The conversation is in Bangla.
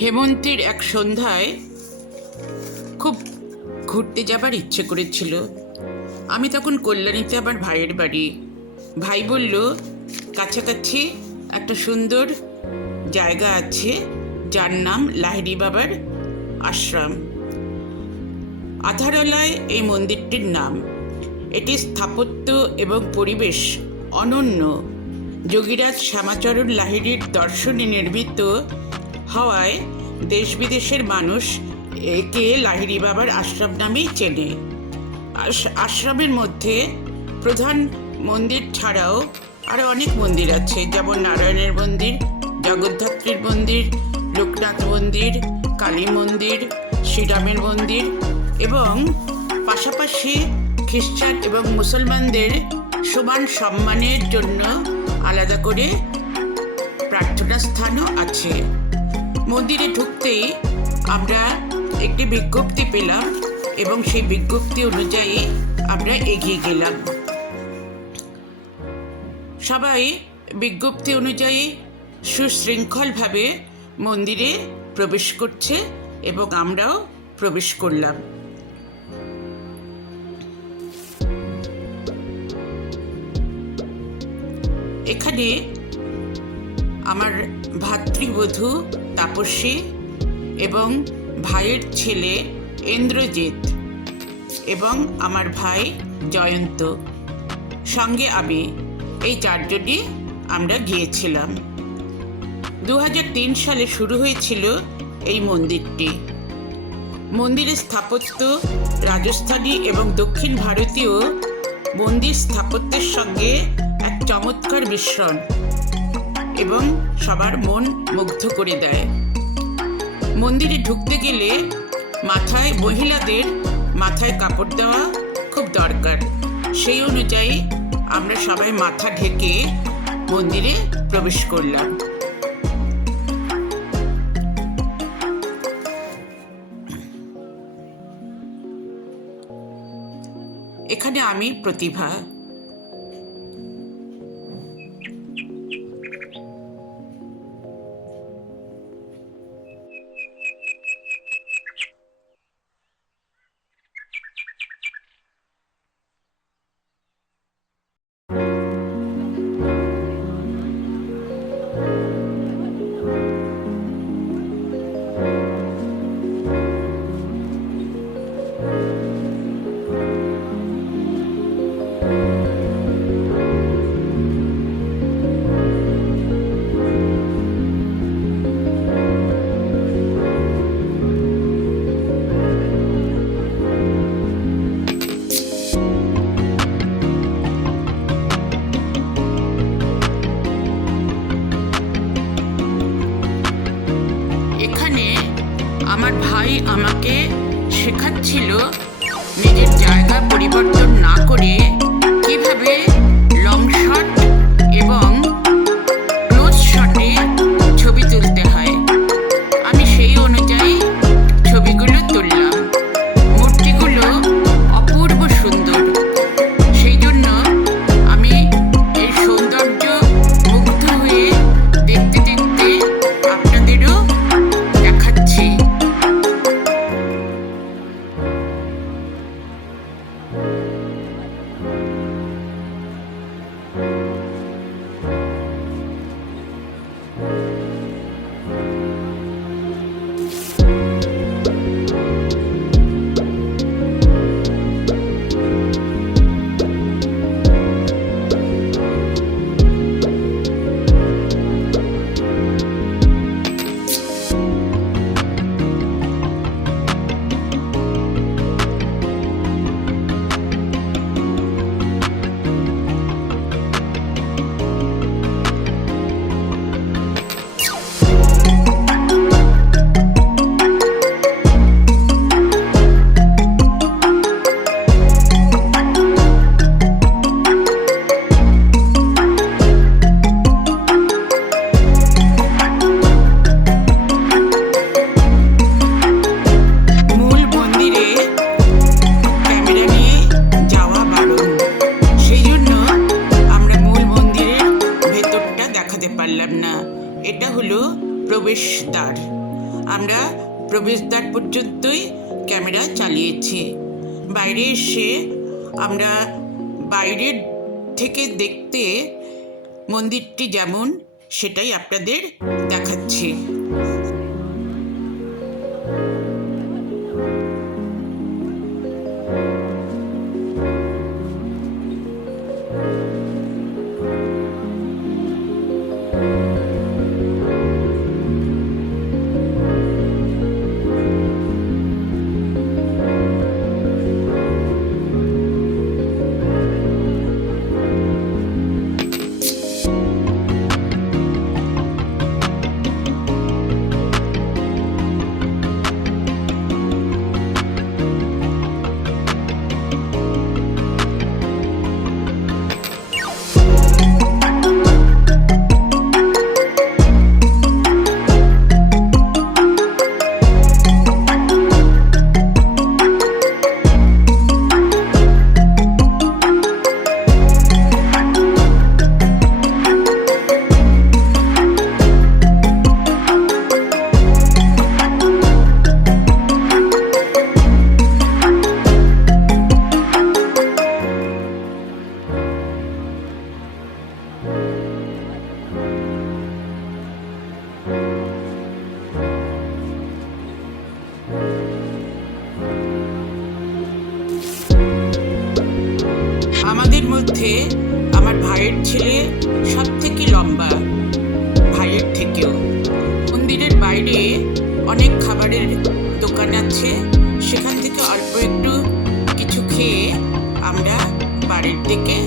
হেমন্তের এক সন্ধ্যায় খুব ঘুরতে যাবার ইচ্ছে করেছিল। আমি তখন কল্যাণীতে আমার ভাইয়ের বাড়ি। ভাই বলল, কাছাকাছি একটা সুন্দর জায়গা আছে, যার নাম লাহিড়ি বাবার আশ্রম। আধারলায় এই মন্দিরটির নাম। এটি স্থাপত্য এবং পরিবেশ অনন্য। যোগীরাজ শ্যামাচরণ লাহিড়ির দর্শনে নির্মিত হওয়ায় দেশ বিদেশের মানুষ একে লাহিড়ি বাবার আশ্রম নামেই চেনে। আশ- আশ্রমের মধ্যে প্রধান মন্দির ছাড়াও আরও অনেক মন্দির আছে, যেমন নারায়ণের মন্দির, জগদ্ধাত্রীর মন্দির, লোকনাথ মন্দির, কালী মন্দির, শ্রীরামের মন্দির এবং পাশাপাশি খ্রিস্টান এবং মুসলমানদের সমান সম্মানের জন্য আলাদা করে প্রার্থনা স্থানও আছে। মন্দিরে ঢুকতেই আমরা একটি বিজ্ঞপ্তি পেলাম এবং সেই বিজ্ঞপ্তি অনুযায়ী আমরা এগিয়ে গেলাম। সবাই বিজ্ঞপ্তি অনুযায়ী সুশৃঙ্খলভাবে মন্দিরে প্রবেশ করছে এবং আমরাও প্রবেশ করলাম। এখানে আমার ভাতৃবধূ তাপস্বী এবং ভাইয়ের ছেলে ইন্দ্রজিৎ এবং আমার ভাই জয়ন্ত। সঙ্গে আমি এই চারজনই আমরা গিয়েছিলাম। দু হাজার তিন সালে শুরু হয়েছিল এই মন্দিরটি। মন্দিরের স্থাপত্য, রাজস্থানী এবং দক্ষিণ ভারতীয় মন্দির স্থাপত্যের সঙ্গে এক চমৎকার মিশ্রণ। এবং সবার মন মুগ্ধ করে দেয়। মন্দিরে ঢুকতে গেলে মাথায় মহিলাদের মাথায় কাপড় দেওয়া খুব দরকার। সেই অনুযায়ী আমরা সবাই মাথা ঢেকে মন্দিরে প্রবেশ করলাম। এখানে আমি প্রতিভা। আমার ভাই আমাকে শেখাচ্ছিল নিজের জায়গা পরিবর্তন না করে প্রবেশদ্বার। আমরা প্রবেশদ্বার পর্যন্তই ক্যামেরা চালিয়েছি। বাইরে এসে আমরা বাইরের থেকে দেখতে মন্দিরটি যেমন, সেটাই আপনাদের দেখাচ্ছি। আমাদের মধ্যে আমার ভাইয়ের ছেলে সব থেকে লম্বা, ভাইয়ের থেকেও। মন্দিরের বাইরে অনেক খাবারের দোকান আছে। সেখান থেকে অল্প একটু কিছু খেয়ে আমরা বাড়ির দিকে